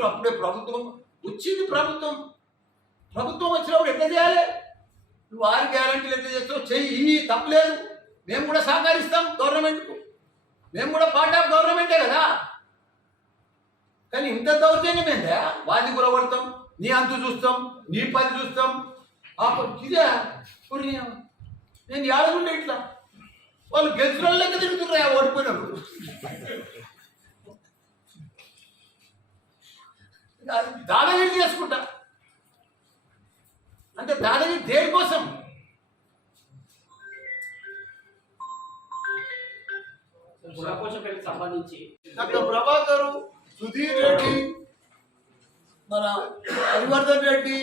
మాత్రం అప్పుడే ప్రభుత్వం వచ్చింది. ప్రభుత్వం వచ్చినప్పుడు ఎట్లా చేయాలి? నువ్వు 6 గ్యారంటీలు ఎట్లా చేస్తావు చెయ్యి, తప్పలేదు. మేము కూడా సహకరిస్తాం గవర్నమెంట్కు, మేము కూడా పార్ట్ ఆఫ్ గవర్నమెంటే కదా. కానీ ఇంత దౌర్జన్యమేందా? వాడిని గురపడతాం, నీ అంతు చూస్తాం, నీ పని చూస్తాం. ఇదే నేను యాదగుండే ఇట్లా వాళ్ళు గెలిచిన లెక్క తిరుగుతున్నా ఓడిపోయినప్పుడు. దాదాగిరి చేసుకుంటా అంటే దాదాగిరి దేనికోసం? సంబంధించి డాక్టర్ ప్రభాకర్, సుధీర్ రెడ్డి, మన హరివర్ధన్ రెడ్డి,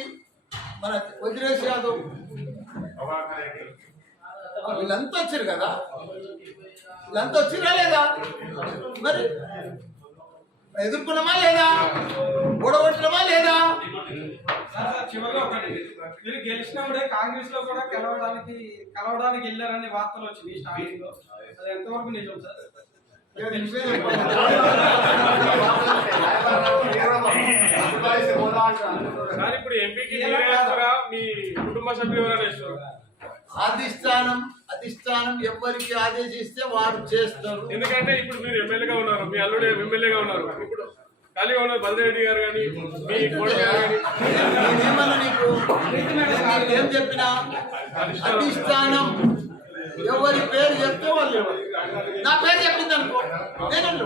మన వజ్రేష్ యాదవ్, వీళ్ళంతా వచ్చారు కదా. వీళ్ళంతా వచ్చిరా లేదా? మరి ఎదుర్కొన్నామా లేదా? ఓడగొట్టినమా లేదా? చివరిగా ఒకటి, మీరు గెలిచినప్పుడే కాంగ్రెస్ లో కూడా కలవడానికి వెళ్ళారనే వార్తలు వచ్చినాయి స్టార్టింగ్ లో. అది ఎంతవరకు నిజం సార్? ఇప్పుడు ఎంపీకి మీ కుటుంబ సభ్యులు ఎవరైనా ఇస్తారు? అధిష్టానం ఎవరికి ఆదేశిస్తే వారు చేస్తారు. ఎందుకంటే ఇప్పుడు మీరు ఎమ్మెల్యేగా ఉన్నారు, మీ అల్లుడు ఎమ్మెల్యేగా ఉన్నారు, ఇప్పుడు ఖాళీగా ఉన్నారు బలరెడ్డి గారు కానీ మీ కోడలు గారు కానీ. నేనేమన్నా నీకు ఏం చెప్పినా? అధిష్టానం ఎవరి పేరు చెప్తే వాళ్ళు, నా పేరు చెప్పింది అనుకో నేను